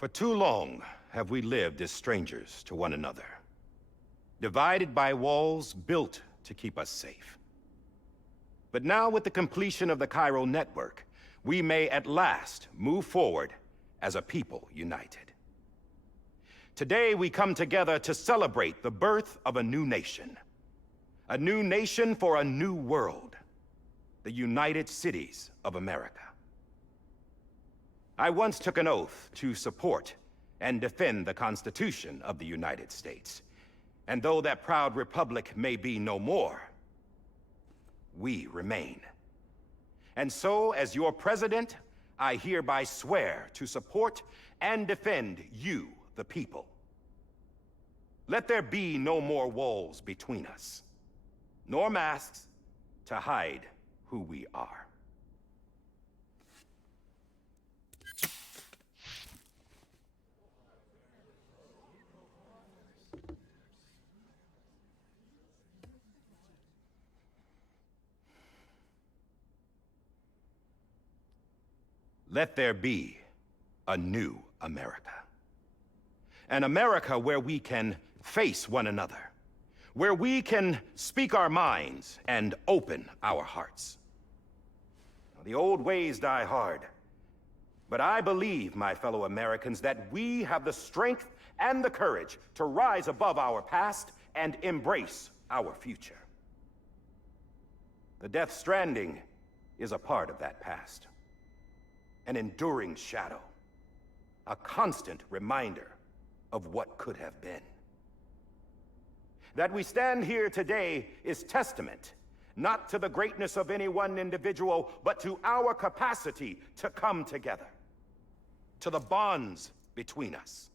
For too long have we lived as strangers to one another, divided by walls built to keep us safe. But now, with the completion of the Cairo network, we may at last move forward as a people united. Today, we come together to celebrate the birth of a new nation. A new nation for a new world. The United Cities of America. I once took an oath to support and defend the Constitution of the United States. And though that proud republic may be no more, we remain. And so, as your president, I hereby swear to support and defend you, the people. Let there be no more walls between us, nor masks to hide who we are. Let there be a new America. An America where we can face one another, where we can speak our minds and open our hearts. The old ways die hard, but I believe, my fellow Americans, that we have the strength and the courage to rise above our past and embrace our future. The Death Stranding is a part of that past. An enduring shadow, a constant reminder of what could have been. That we stand here today is testament, not to the greatness of any one individual, but to our capacity to come together, to the bonds between us,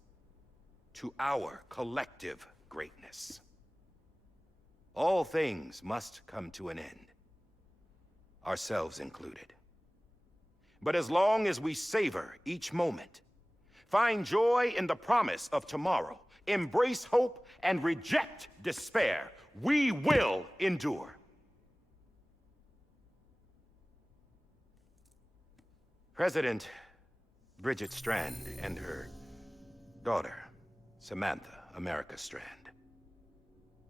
to our collective greatness. All things must come to an end, ourselves included. But as long as we savor each moment, find joy in the promise of tomorrow, embrace hope, and reject despair, we will endure. President Bridget Strand and her daughter, Samantha America Strand,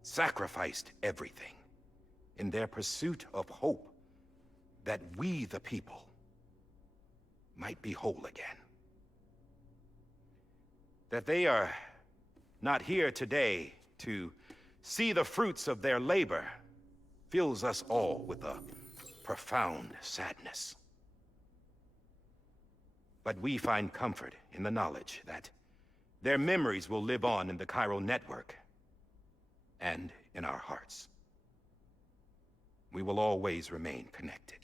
sacrificed everything in their pursuit of hope that we, the people, might be whole again. That they are not here today to see the fruits of their labor fills us all with a profound sadness. But we find comfort in the knowledge that their memories will live on in the Cairo network and in our hearts. We will always remain connected.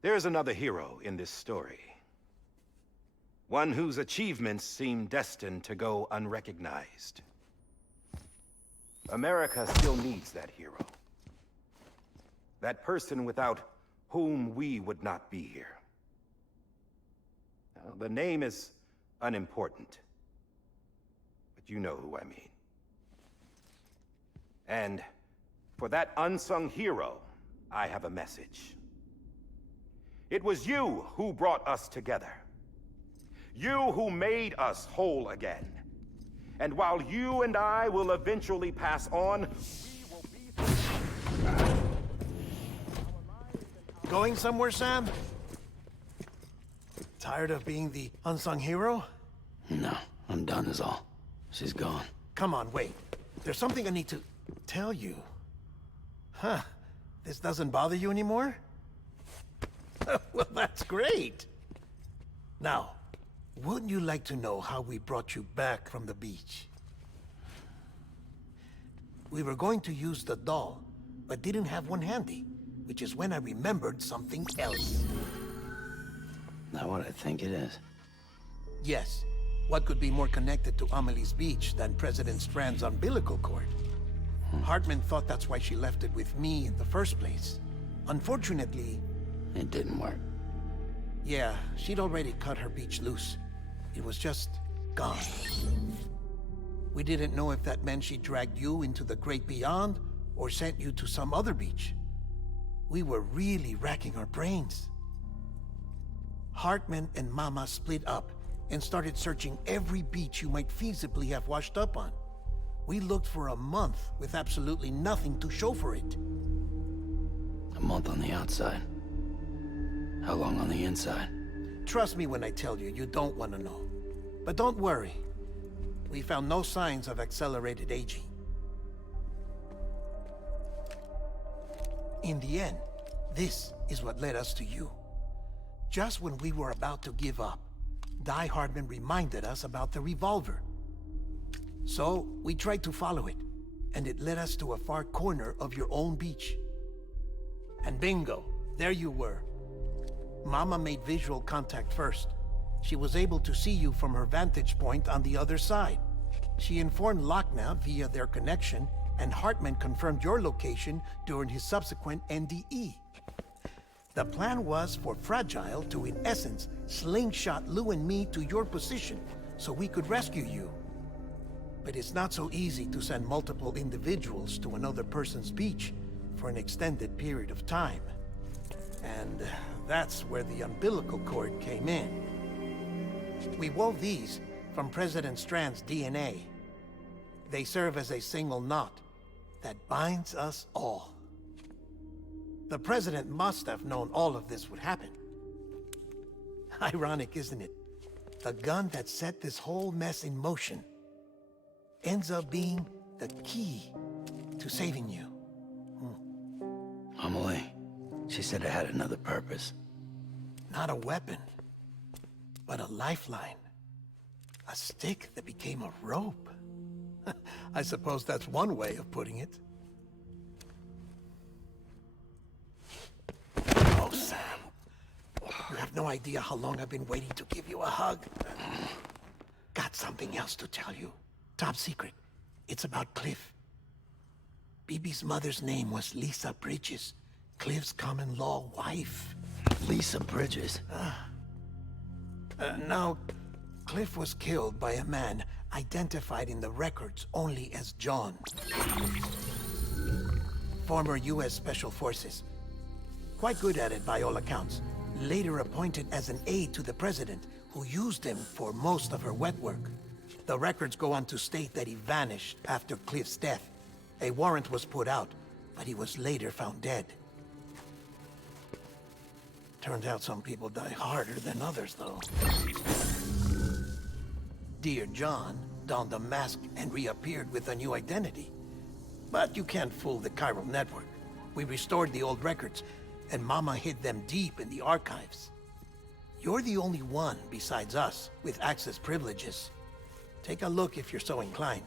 There is another hero in this story. One whose achievements seem destined to go unrecognized. America still needs that hero. That person without whom we would not be here. Now, the name is unimportant, but you know who I mean. And for that unsung hero, I have a message. It was you who brought us together. You who made us whole again. And while you and I will eventually pass on, we will be... Going somewhere, Sam? Tired of being the unsung hero? No, I'm done is all. She's gone. Come on, wait. There's something I need to tell you. Huh. This doesn't bother you anymore? Well, that's great. Now, wouldn't you like to know how we brought you back from the beach? We were going to use the doll, but didn't have one handy, which is when I remembered something else. Not what I think it is. Yes. What could be more connected to Amelie's beach than President Strand's umbilical cord? Hartman thought that's why she left it with me in the first place. Unfortunately... It didn't work. Yeah, she'd already cut her beach loose. It was just gone. We didn't know if that meant she dragged you into the great beyond, or sent you to some other beach. We were really racking our brains. Hartman and Mama split up and started searching every beach you might feasibly have washed up on. We looked for a month with absolutely nothing to show for it. A month on the outside. How long on the inside? Trust me when I tell you, you don't want to know. But don't worry. We found no signs of accelerated aging. In the end, this is what led us to you. Just when we were about to give up, Die Hardman reminded us about the revolver. So, we tried to follow it, and it led us to a far corner of your own beach. And bingo, there you were. Mama made visual contact first. She was able to see you from her vantage point on the other side. She informed Lochna via their connection, and Hartman confirmed your location during his subsequent NDE. The plan was for Fragile to, in essence, slingshot Lou and me to your position so we could rescue you. But it's not so easy to send multiple individuals to another person's beach for an extended period of time. And that's where the umbilical cord came in. We wove these from President Strand's DNA. They serve as a single knot that binds us all. The President must have known all of this would happen. Ironic, isn't it? The gun that set this whole mess in motion ends up being the key to saving you. Amelie, she said it had another purpose. Not a weapon, but a lifeline. A stick that became a rope. I suppose that's one way of putting it. Oh, Sam. You have no idea how long I've been waiting to give you a hug. Got something else to tell you. Top secret. It's about Cliff. BB's mother's name was Lisa Bridges, Cliff's common-law wife. Lisa Bridges? Now, Cliff was killed by a man identified in the records only as John. Former U.S. Special Forces. Quite good at it by all accounts. Later appointed as an aide to the president, who used him for most of her wet work. The records go on to state that he vanished after Cliff's death. A warrant was put out, but he was later found dead. Turns out some people die harder than others, though. Dear John donned a mask and reappeared with a new identity. But you can't fool the chiral network. We restored the old records, and Mama hid them deep in the archives. You're the only one besides us with access privileges. Take a look if you're so inclined.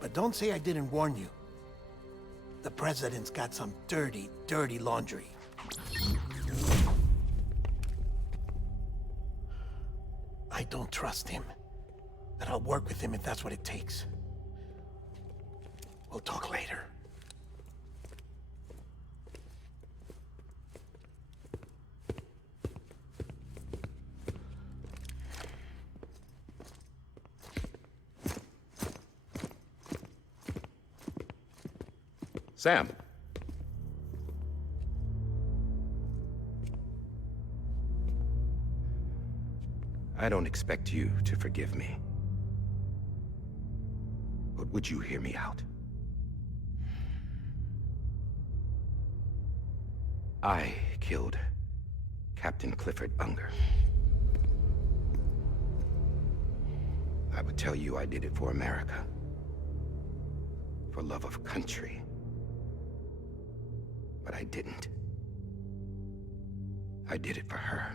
But don't say I didn't warn you. The president's got some dirty, dirty laundry. I don't trust him, but I'll work with him if that's what it takes. We'll talk later. Sam. I don't expect you to forgive me. But would you hear me out? I killed Captain Clifford Unger. I would tell you I did it for America. For love of country. But I didn't. I did it for her.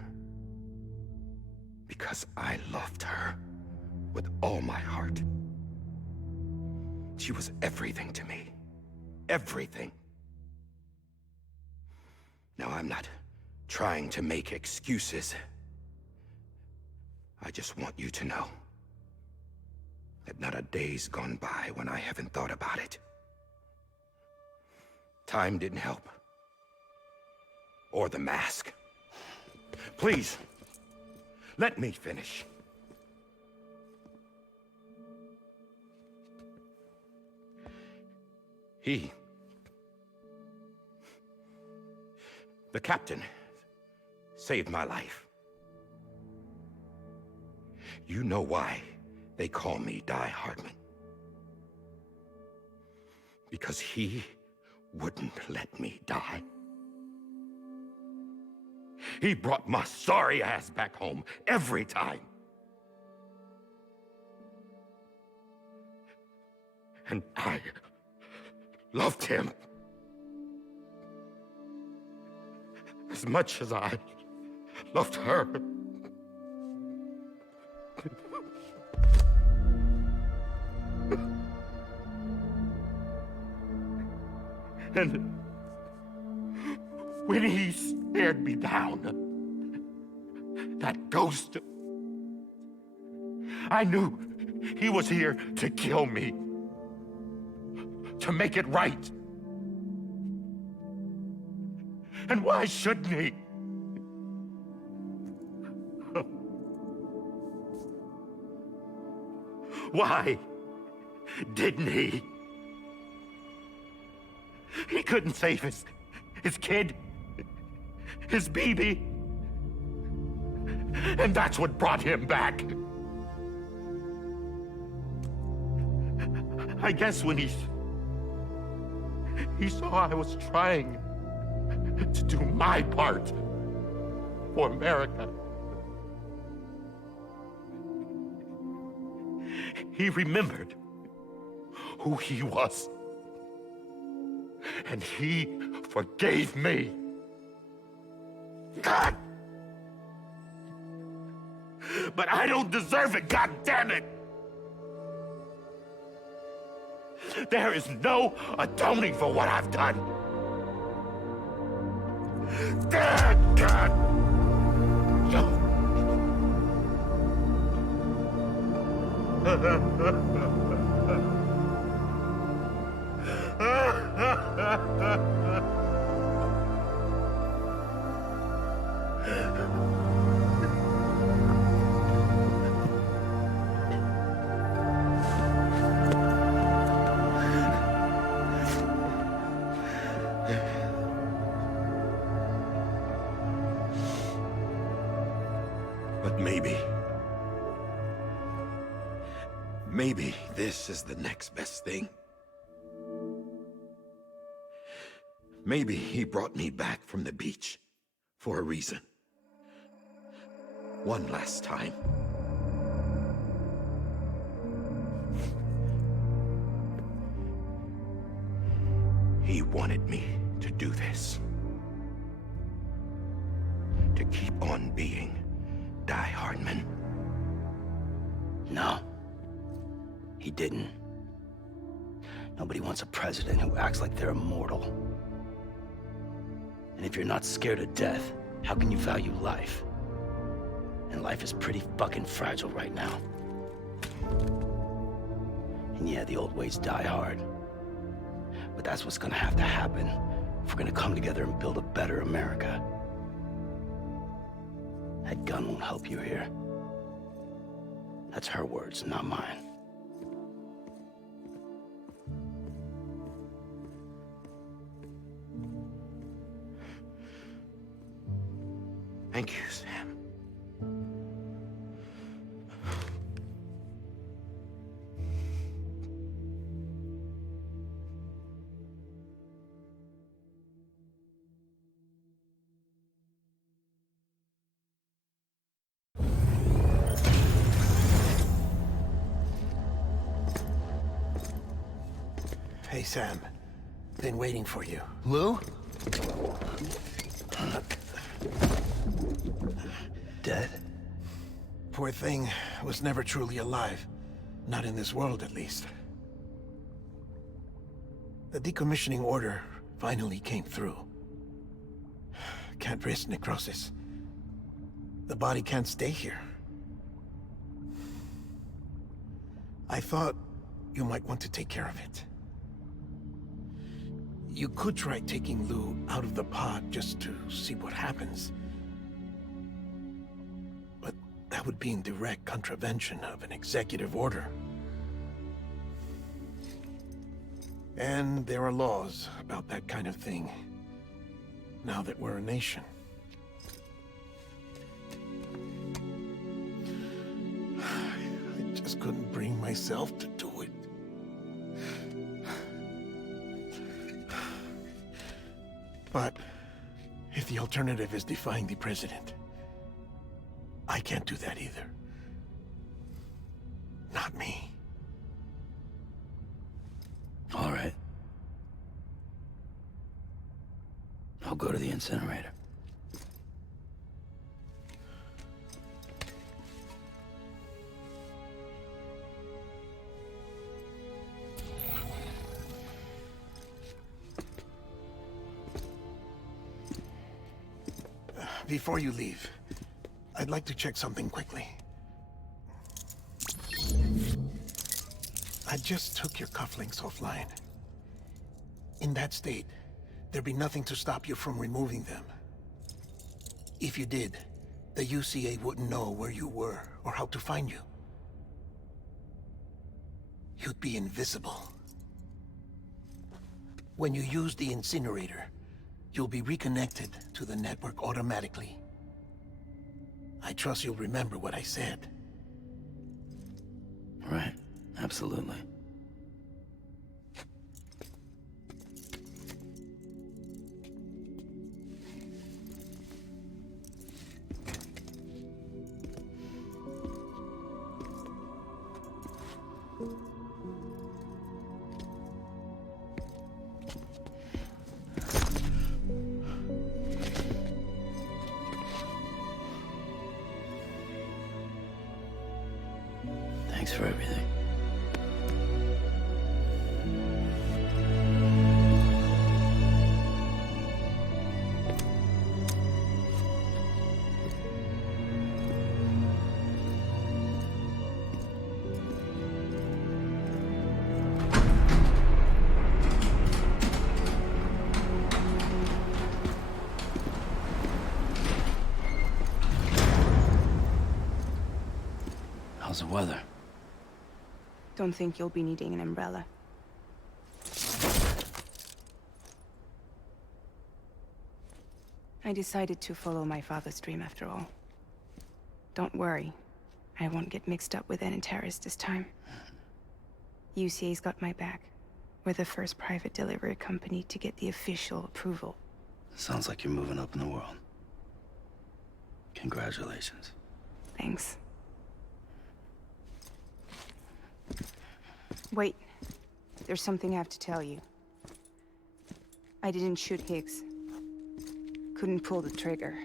Because I loved her with all my heart. She was everything to me. Everything. Now, I'm not trying to make excuses. I just want you to know that not a day's gone by when I haven't thought about it. Time didn't help. Or the mask. Please, let me finish. The captain saved my life. You know why they call me Die Hardman? Because he wouldn't let me die. He brought my sorry ass back home every time. And I loved him as much as I loved her. And when he stared me down, that ghost, I knew he was here to kill me, to make it right. And why shouldn't he? Why didn't he? He couldn't save his kid, his baby. And that's what brought him back. I guess when he saw I was trying to do my part for America, he remembered who he was. And he forgave me. God! But I don't deserve it, God damn it! There is no atoning for what I've done. God! But maybe this is the next best thing. Maybe he brought me back from the beach for a reason. One last time. He wanted me to do this. To keep on being Die Hardman. No. He didn't. Nobody wants a president who acts like they're immortal. And if you're not scared of death, how can you value life? And life is pretty fucking fragile right now. And yeah, the old ways die hard. But that's what's gonna have to happen if we're gonna come together and build a better America. That gun won't help you here. That's her words, not mine. Thank you, Sam. Hey, Sam. Been waiting for you. Lou? Dead? Poor thing was never truly alive. Not in this world, at least. The decommissioning order finally came through. Can't risk necrosis. The body can't stay here. I thought you might want to take care of it. You could try taking Lou out of the pod just to see what happens. But that would be in direct contravention of an executive order. And there are laws about that kind of thing, now that we're a nation. myself to do it. But if the alternative is defying the president, I can't do that either. Not me. All right. I'll go to the incinerator. Before you leave, I'd like to check something quickly. I just took your cufflinks offline. In that state, there'd be nothing to stop you from removing them. If you did, the UCA wouldn't know where you were or how to find you. You'd be invisible. When you use the incinerator, you'll be reconnected to the network automatically. I trust you'll remember what I said. Right. Absolutely. Thanks for everything. How's the weather? Don't think you'll be needing an umbrella. I decided to follow my father's dream after all. Don't worry, I won't get mixed up with any terrorists this time. UCA's got my back. We're the first private delivery company to get the official approval. Sounds like you're moving up in the world. Congratulations. Thanks. Wait, there's something I have to tell you. I didn't shoot Higgs. Couldn't pull the trigger.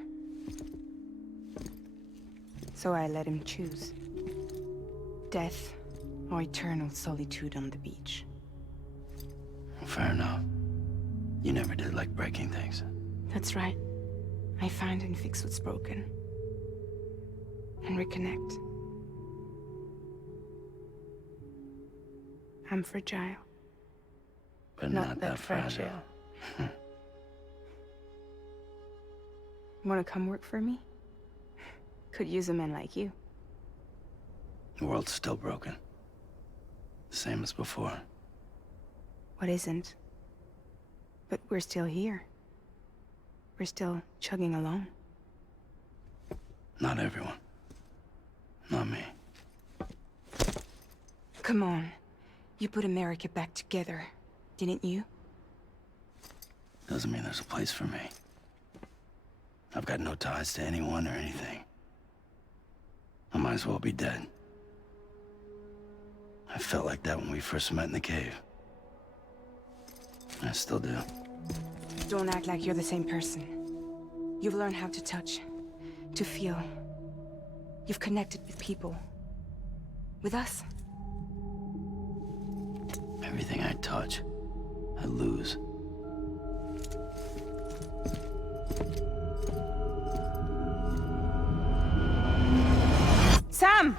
So I let him choose. Death or eternal solitude on the beach. Fair enough. You never did like breaking things. That's right. I find and fix what's broken. And reconnect. I'm fragile. But not that fragile. Wanna come work for me? Could use a man like you. The world's still broken. Same as before. What isn't? But we're still here. We're still chugging along. Not everyone. Not me. Come on. You put America back together, didn't you? Doesn't mean there's a place for me. I've got no ties to anyone or anything. I might as well be dead. I felt like that when we first met in the cave. I still do. Don't act like you're the same person. You've learned how to touch, to feel. You've connected with people. With us. Everything I touch, I lose. Sam!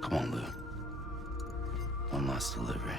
Come on, Lou. One last delivery.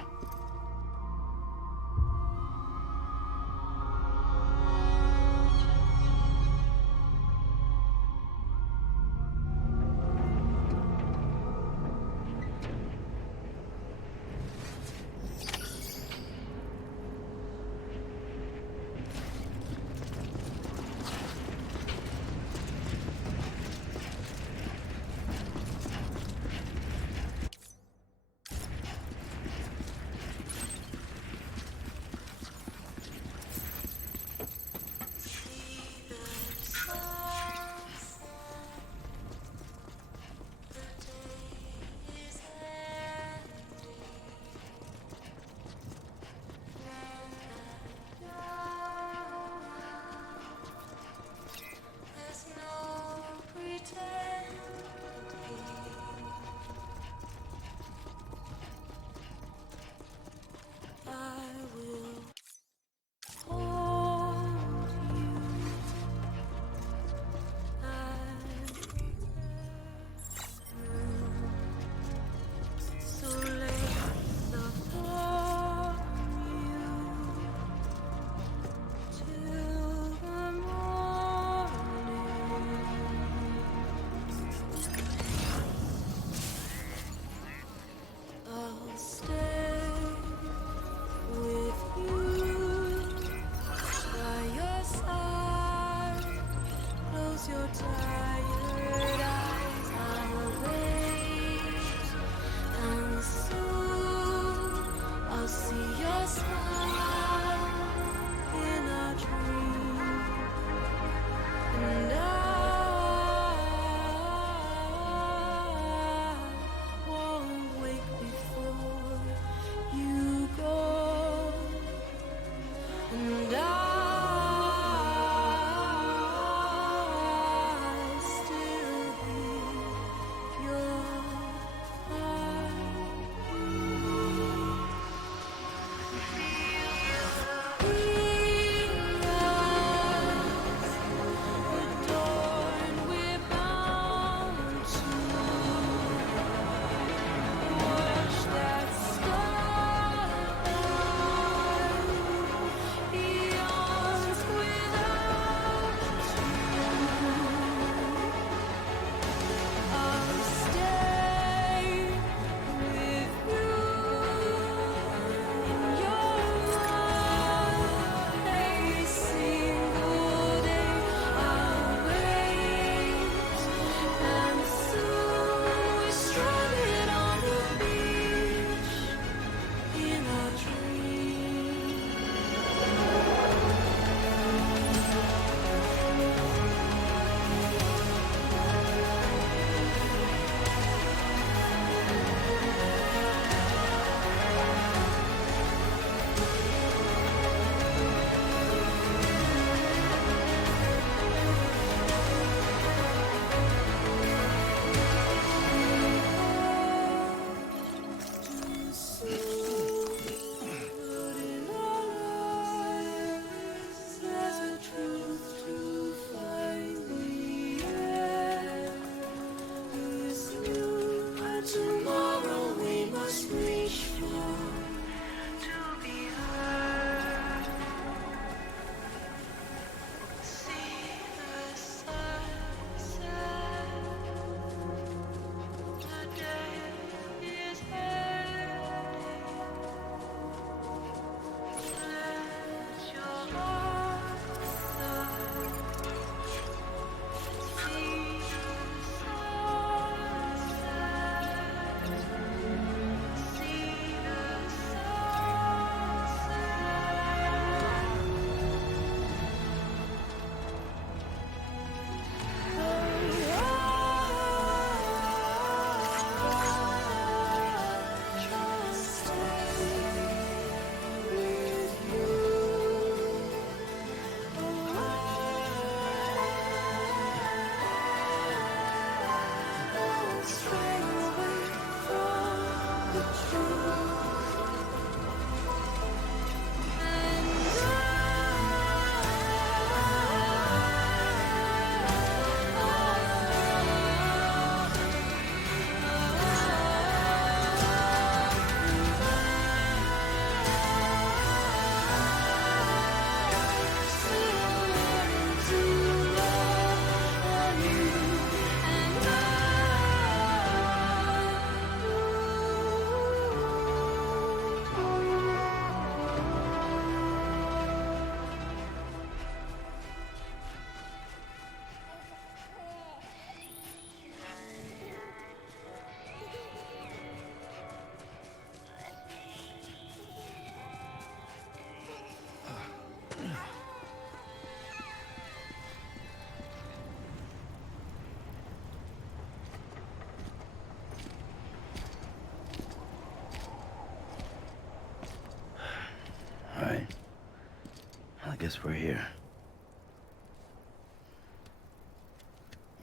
I guess we're here.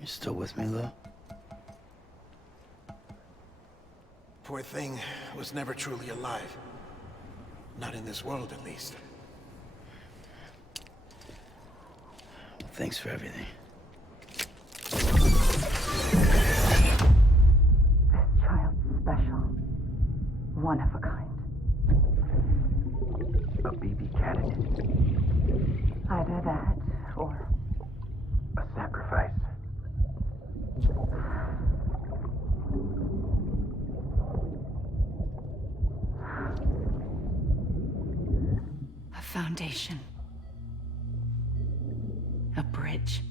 You still with me, Lou? Poor thing was never truly alive. Not in this world, at least. Thanks for everything. This child's special. One of a kind. A BB candidate. Either that, or... A sacrifice. a foundation. A bridge.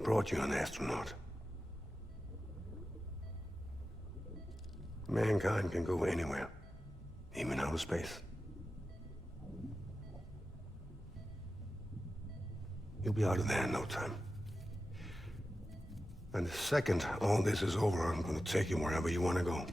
Brought you an astronaut. Mankind can go anywhere, even outer space. You'll be out of there in no time. And the second all this is over, I'm gonna take you wherever you wanna go.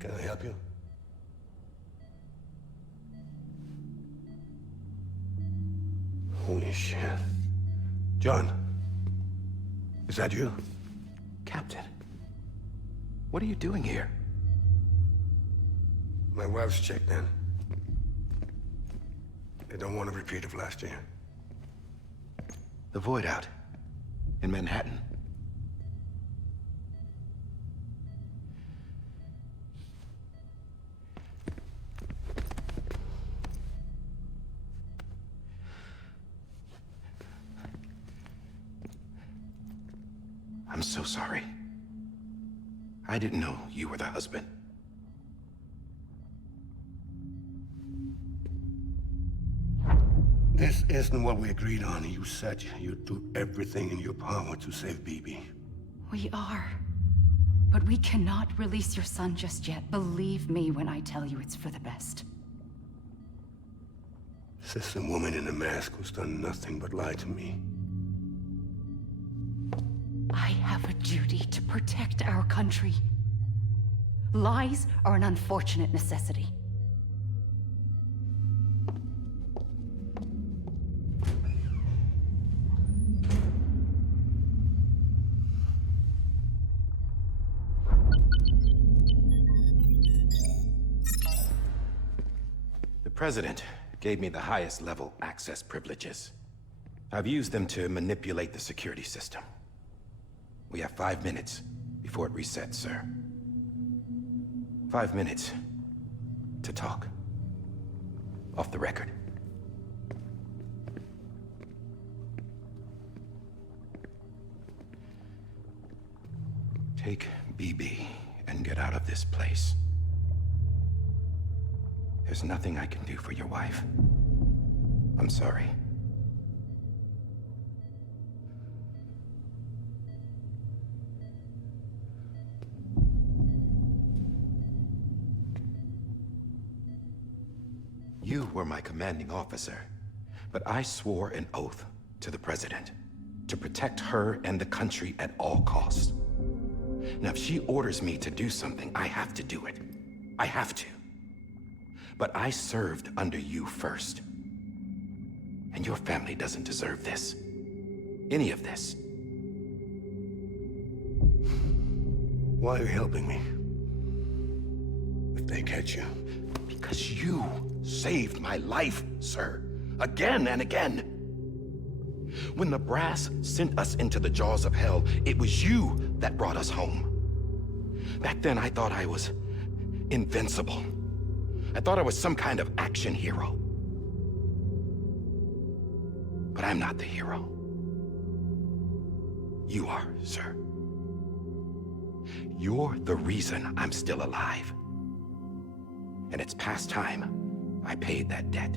Can I help you? Holy shit. John, is that you? Captain, what are you doing here? My wife's checked in. They don't want a repeat of last year. The Void out in Manhattan. I'm so sorry. I didn't know you were the husband. This isn't what we agreed on. You said you'd do everything in your power to save BB. We are. But we cannot release your son just yet. Believe me when I tell you it's for the best. This is a woman in a mask who's done nothing but lie to me. I have a duty to protect our country. Lies are an unfortunate necessity. The President gave me the highest level access privileges. I've used them to manipulate the security system. We have 5 minutes before it resets, sir. 5 minutes to talk. Off the record. Take BB and get out of this place. There's nothing I can do for your wife. I'm sorry. You were my commanding officer, but I swore an oath to the President to protect her and the country at all costs. Now, if she orders me to do something, I have to do it. I have to. But I served under you first. And your family doesn't deserve this. Any of this. Why are you helping me? If they catch you. Because you saved my life, sir. Again and again. When the brass sent us into the jaws of hell, it was you that brought us home. Back then, I thought I was invincible. I thought I was some kind of action hero. But I'm not the hero. You are, sir. You're the reason I'm still alive. And it's past time I paid that debt.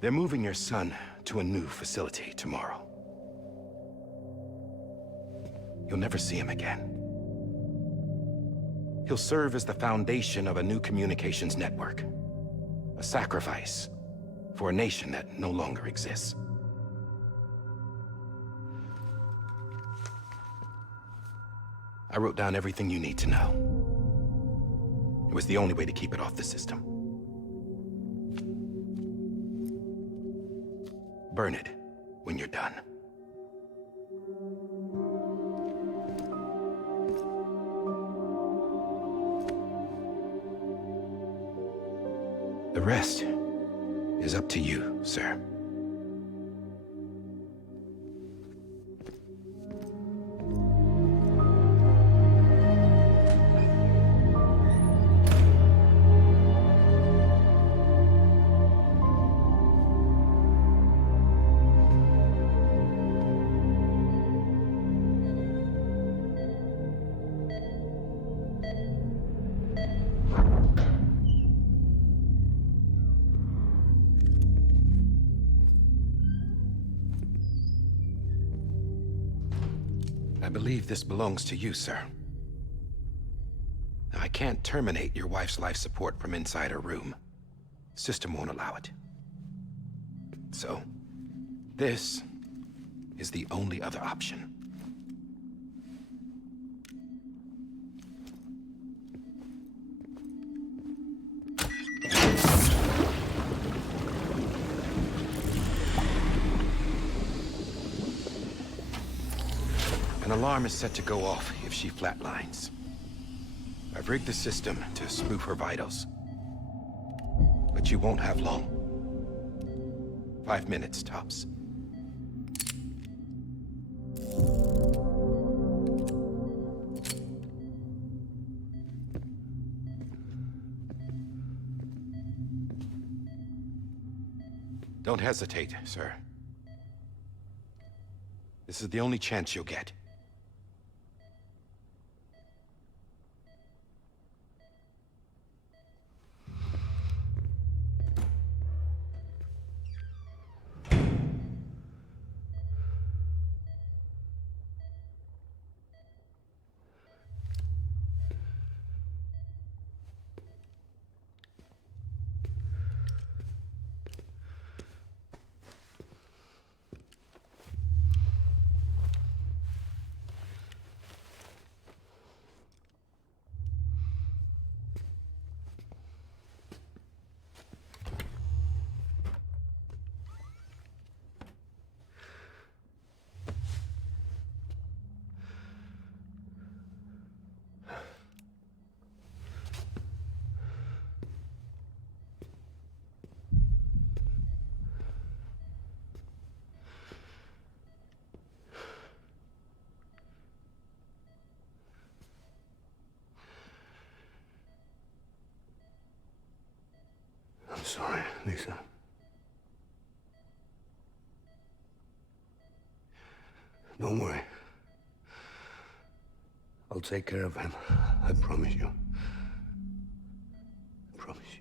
They're moving your son to a new facility tomorrow. You'll never see him again. He'll serve as the foundation of a new communications network. A sacrifice for a nation that no longer exists. I wrote down everything you need to know. It was the only way to keep it off the system. Burn it when you're done. The rest is up to you, sir. believe this belongs to you, sir. Now, I can't terminate your wife's life support from inside her room. System won't allow it. So, this is the only other option. An alarm is set to go off if she flatlines. I've rigged the system to spoof her vitals. But you won't have long. 5 minutes, tops. Don't hesitate, sir. This is the only chance you'll get. I'm sorry, Lisa. Don't worry. I'll take care of him. I promise you. I promise you.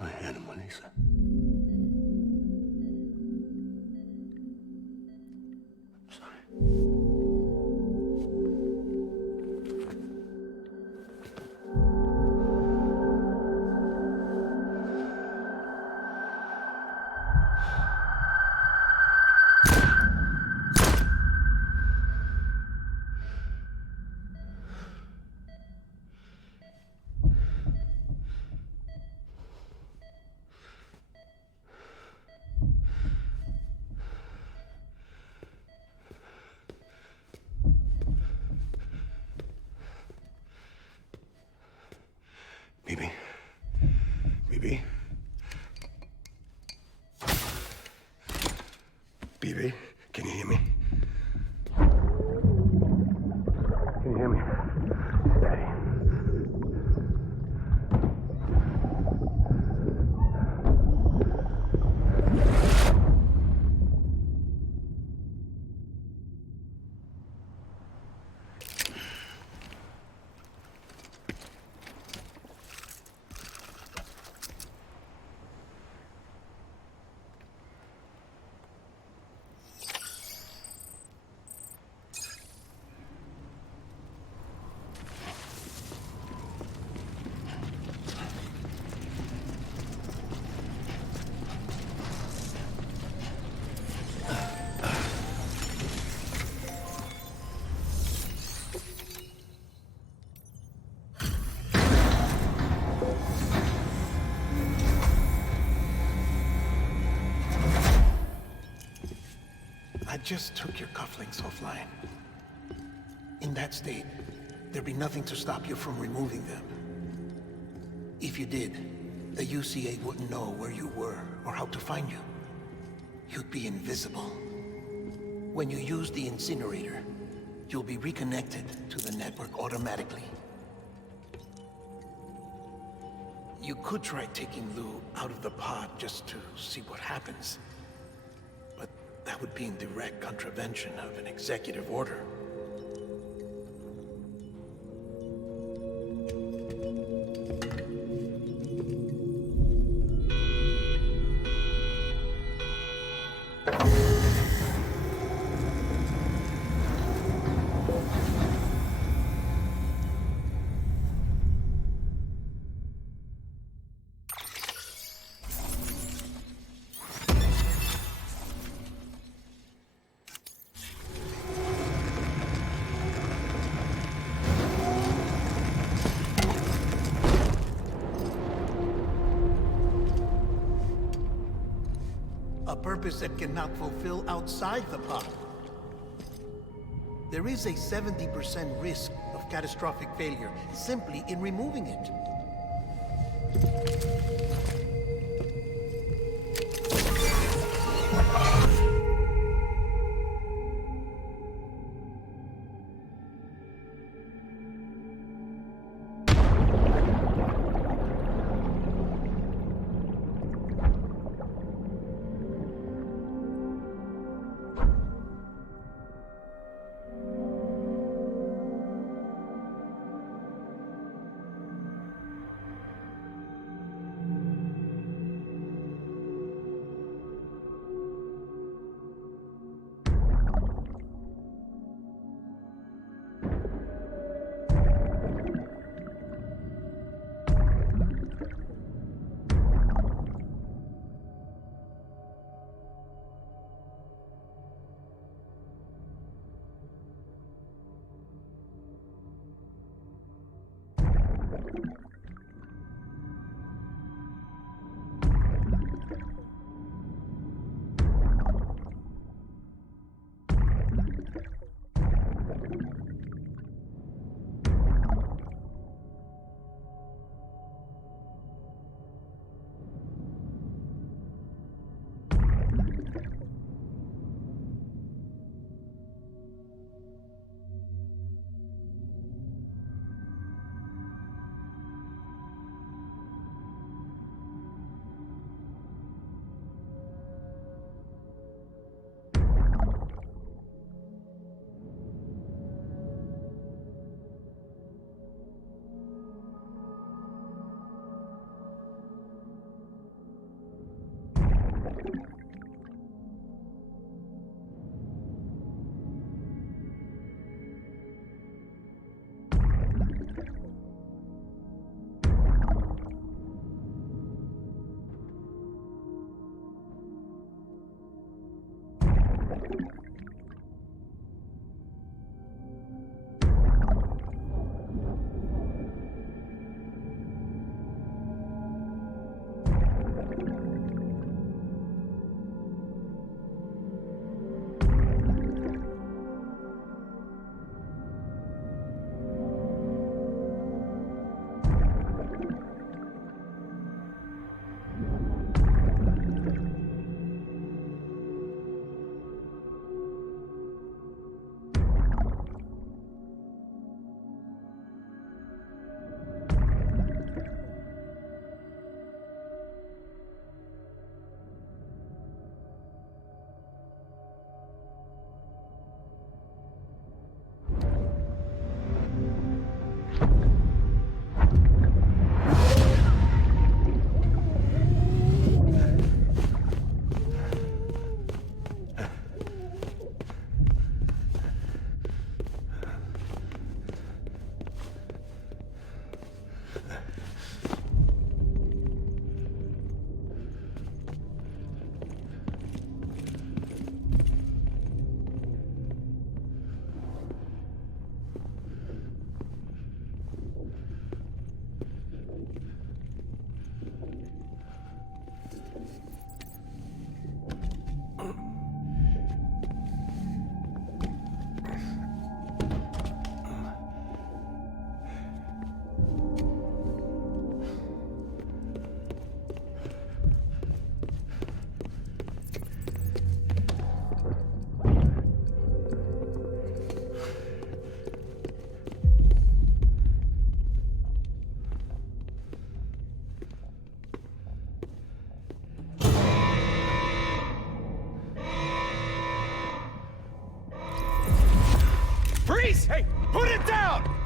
My animal, Lisa. I'm sorry. Bibi? Bibi? Bibi, can you hear me? Can you hear me? Daddy. I just took your cufflinks offline. In that state, there'd be nothing to stop you from removing them. If you did, the UCA wouldn't know where you were or how to find you. You'd be invisible. When you use the incinerator, you'll be reconnected to the network automatically. You could try taking Lou out of the pod just to see what happens. But that would be in direct contravention of an executive order. A purpose that cannot fulfill outside the pod. There is a 70% risk of catastrophic failure simply in removing it.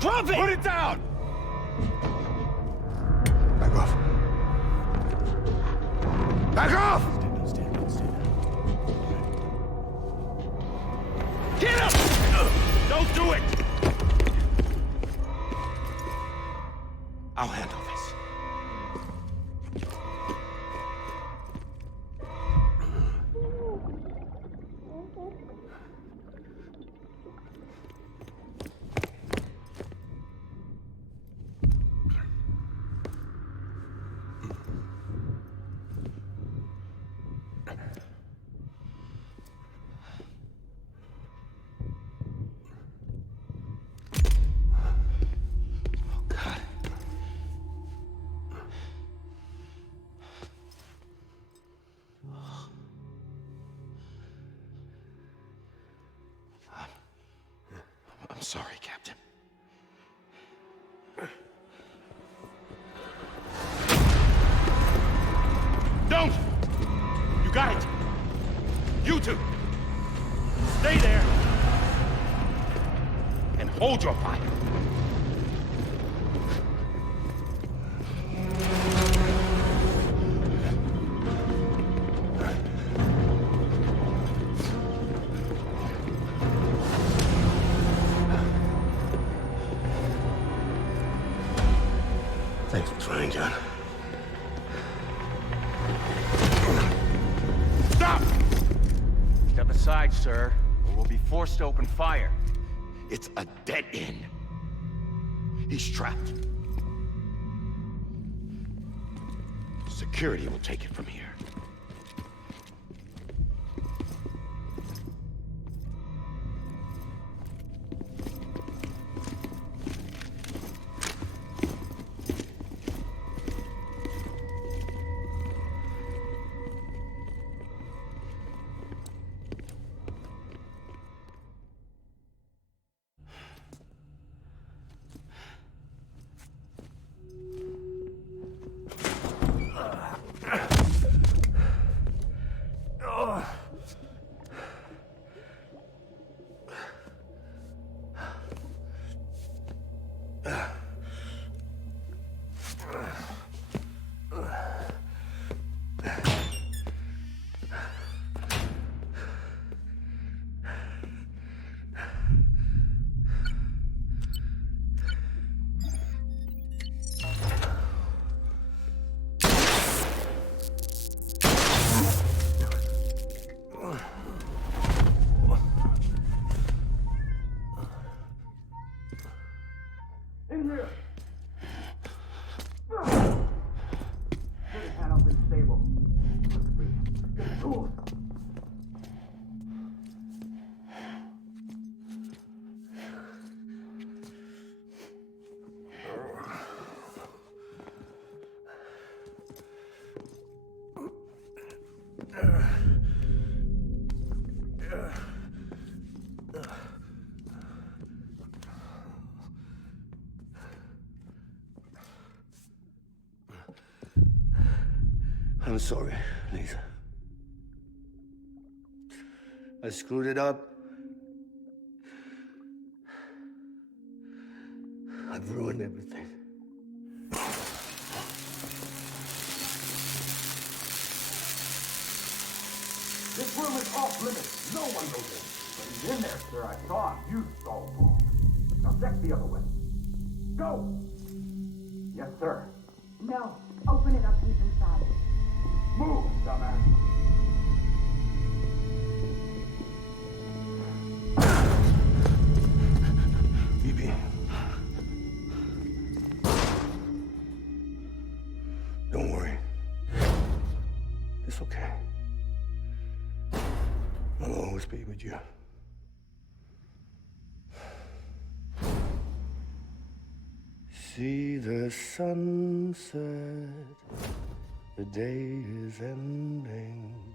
Drop it! Put it down! Back off. Back off! Stand down. Get up! Don't do it! I'll handle this. I'm sorry, Captain. Don't! You got it! You two! Stay there! And hold your fire! Thanks for trying, John. Stop! Step aside, sir, or we'll be forced to open fire. It's a dead end. He's trapped. Security will take it from here. I'm sorry, Lisa. I screwed it up. I've ruined everything. This room is off limits. No one goes in. But he's in there, sir. I saw him. You saw Paul. Now check the other way. Go! Yes, sir. No. Open it up. He's inside. Move, dumbass. BB. Don't worry. It's okay. I'll always be with you. See the sunset, the day is ending.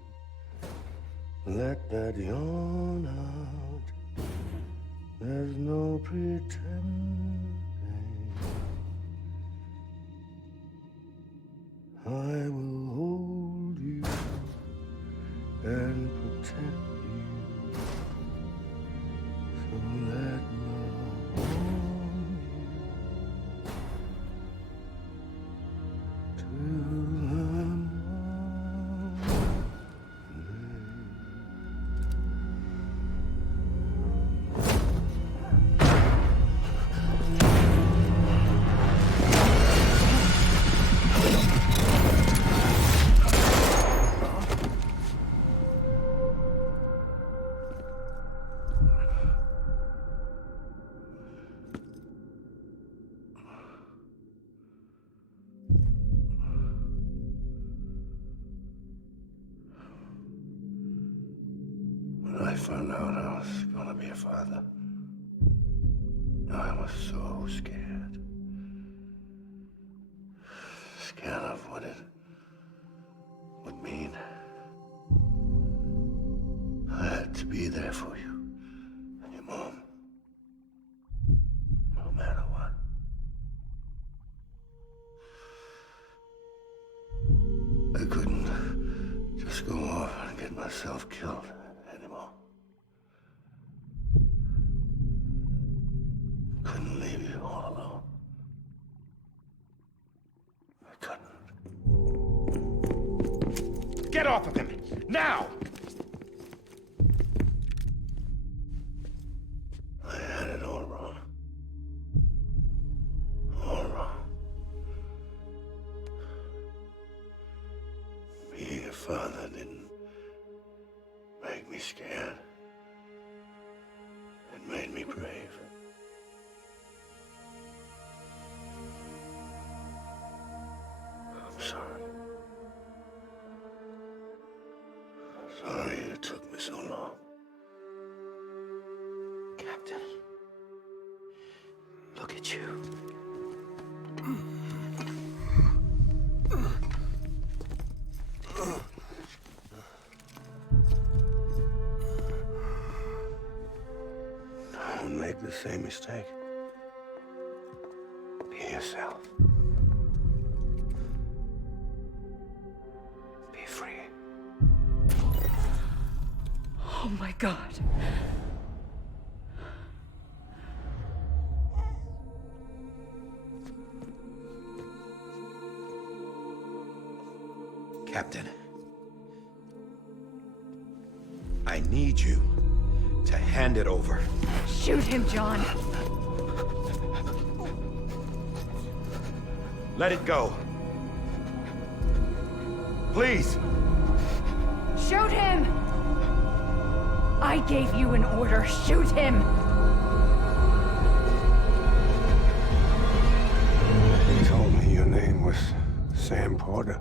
Let that yawn out, there's no pretending. I will hold you and protect you. So let love warm you. found out I was gonna be a father, I was so scared. Scared of what it would mean. I had to be there for you and your mom, no matter what. I couldn't just go off and get myself killed anymore. Couldn't leave you all alone. I couldn't. Get off of him! Now! I had it all wrong. All wrong. Being a father didn't make me scared. It made me brave. I'm sorry. Sorry it took me so long. Captain, look at you. Don't make the same mistake. Be yourself. Be free. Oh my God. Captain, I need you to hand it over. Shoot him, John. Let it go. Please. Shoot him! I gave you an order. Shoot him! He told me your name was Sam Porter.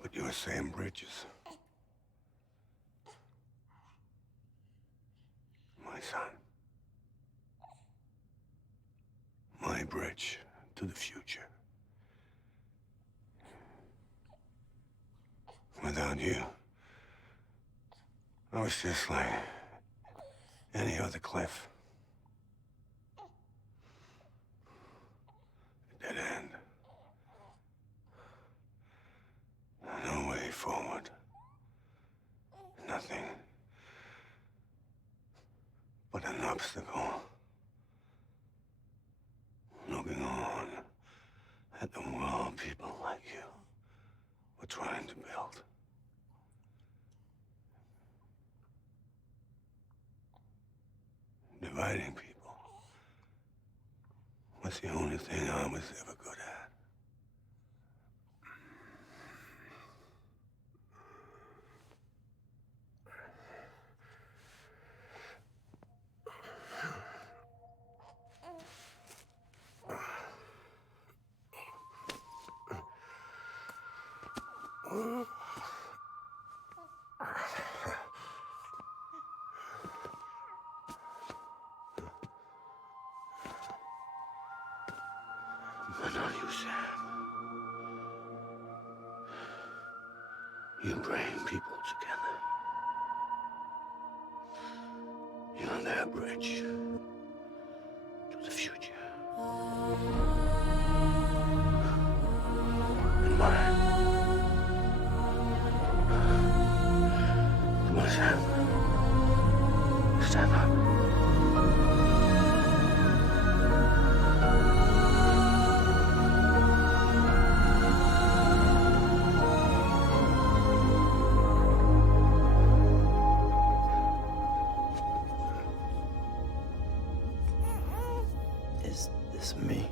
But you're Sam Bridges. My son. My bridge to the future. Without you, I was just like any other Cliff. A dead end. No way forward. Nothing but an obstacle. Looking on at the world people like you were trying to build. Dividing people was the only thing I was ever good at. But not you, Sam. You bring people together. You're their bridge to the future. And mine. Come on, Sam. Stand up. Is this me?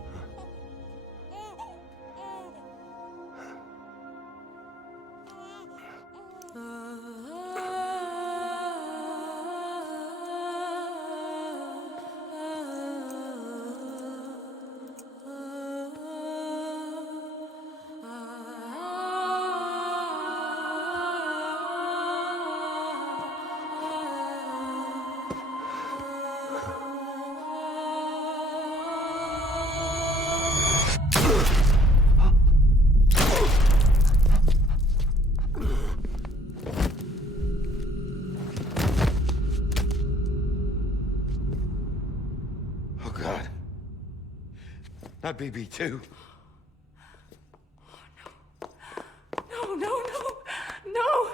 Not BB2. No, no, no, no!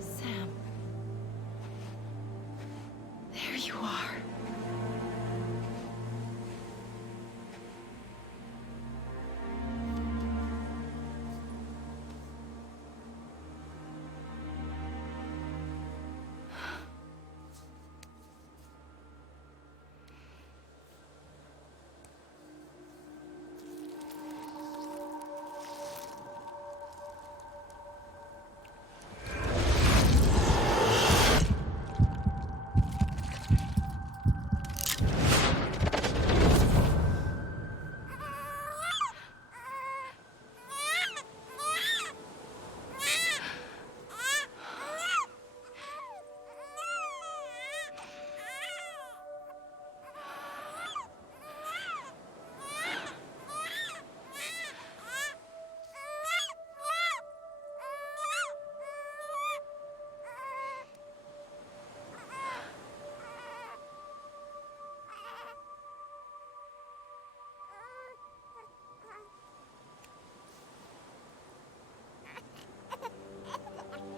Sam. There you are.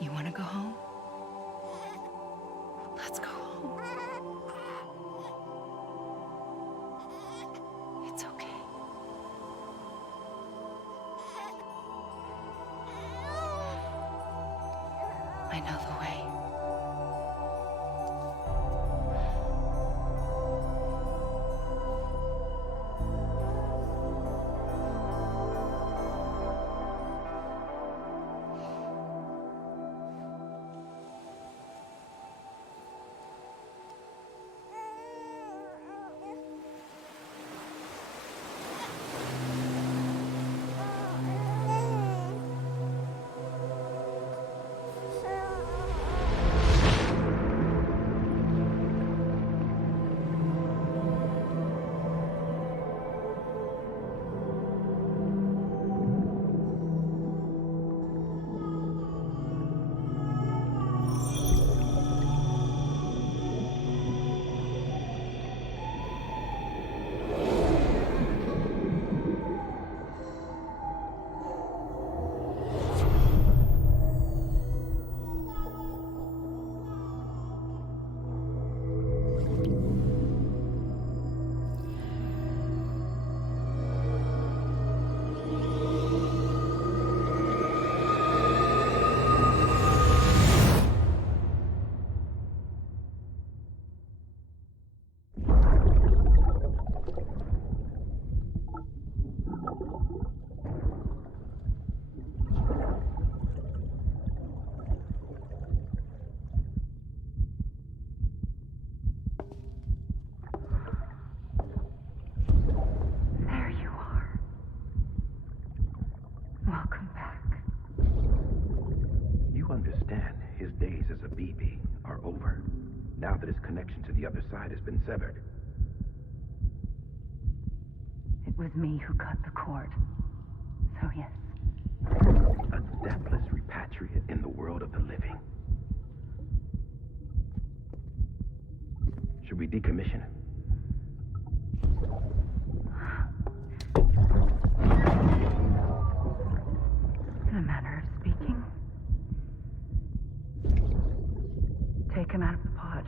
You want to go home? Let's go home. It's okay. I know the way. now that his connection to the other side has been severed. It was me who cut the cord. So yes. A deathless repatriate in the world of the living. Should we decommission him? him out of the pod.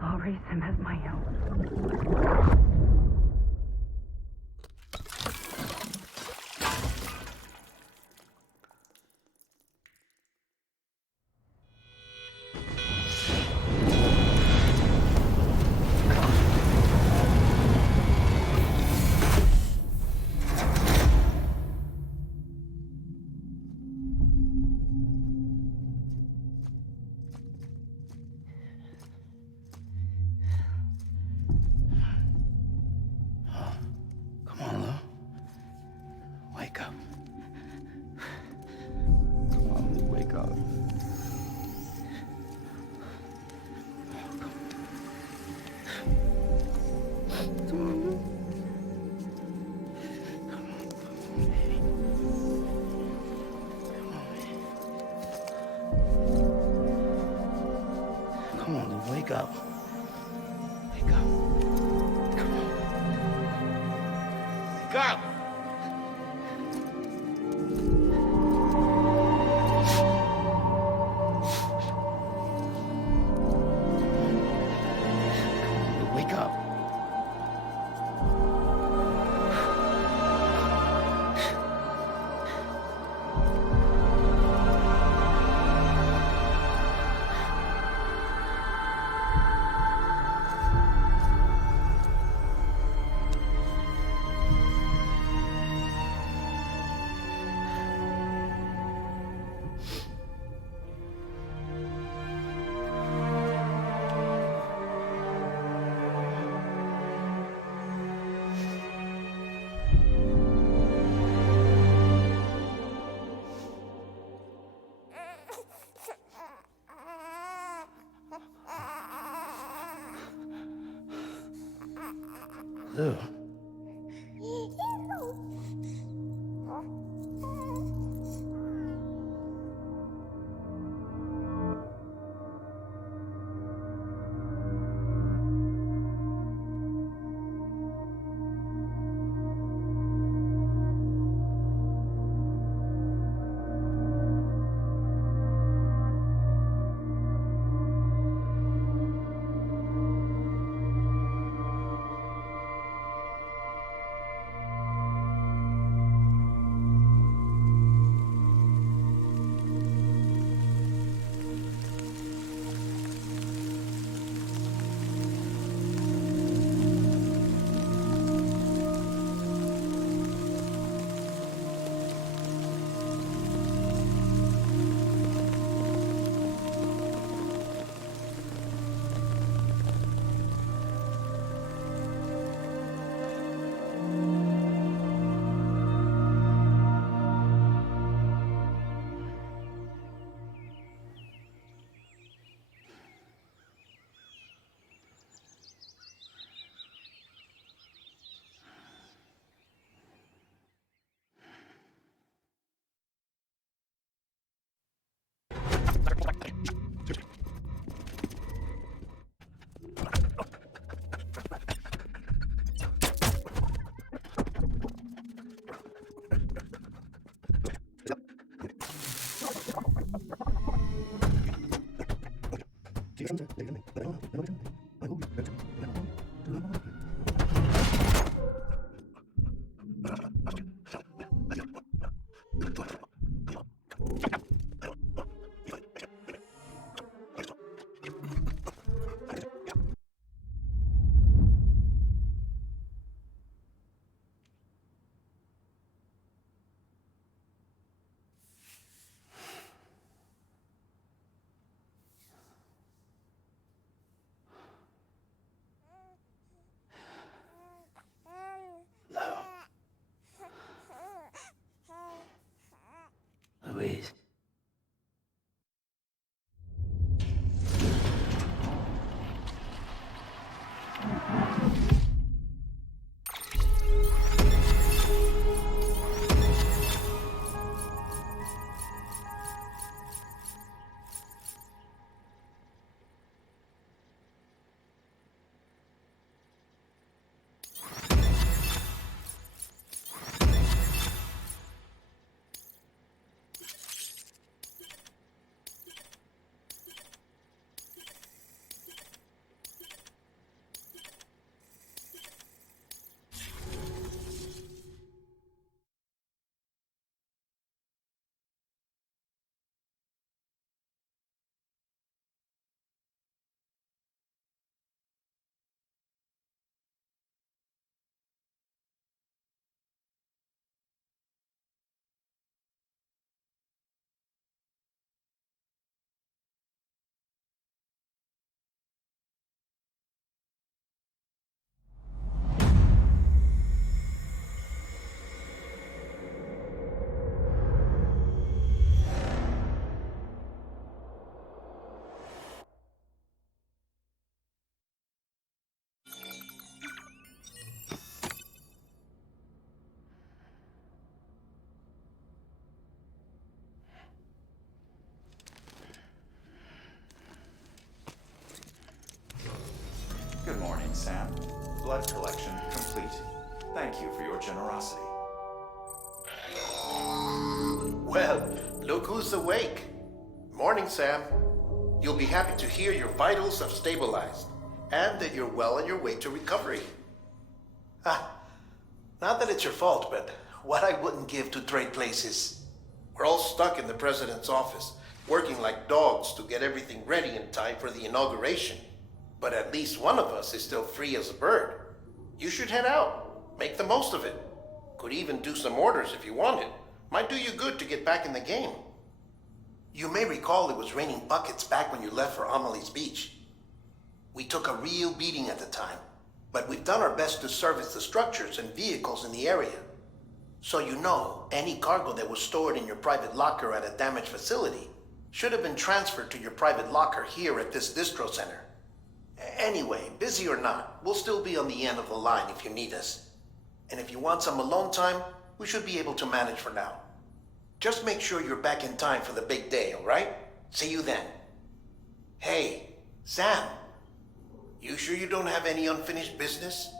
I'll raise him as my own. Come on, Lou. Wake up. Come on, Lou, wake up. Come on, Lou. Come on, baby. Come on, Lou, wake up. Wake up. Come on. Wake up! Wake up. Lou. blood collection complete. Thank you for your generosity. Well, look who's awake. Morning, Sam. You'll be happy to hear your vitals have stabilized, and that you're well on your way to recovery. Not that it's your fault, but what I wouldn't give to trade places. We're all stuck in the president's office, working like dogs to get everything ready in time for the inauguration. But at least one of us is still free as a bird. You should head out. Make the most of it. Could even do some orders if you wanted. Might do you good to get back in the game. You may recall it was raining buckets back when you left for Amelie's Beach. We took a real beating at the time, but we've done our best to service the structures and vehicles in the area. So you know, any cargo that was stored in your private locker at a damaged facility should have been transferred to your private locker here at this distro center. Anyway, busy or not, we'll still be on the end of the line if you need us. And if you want some alone time, we should be able to manage for now. Just make sure you're back in time for the big day, all right? See you then. Hey, Sam, you sure you don't have any unfinished business?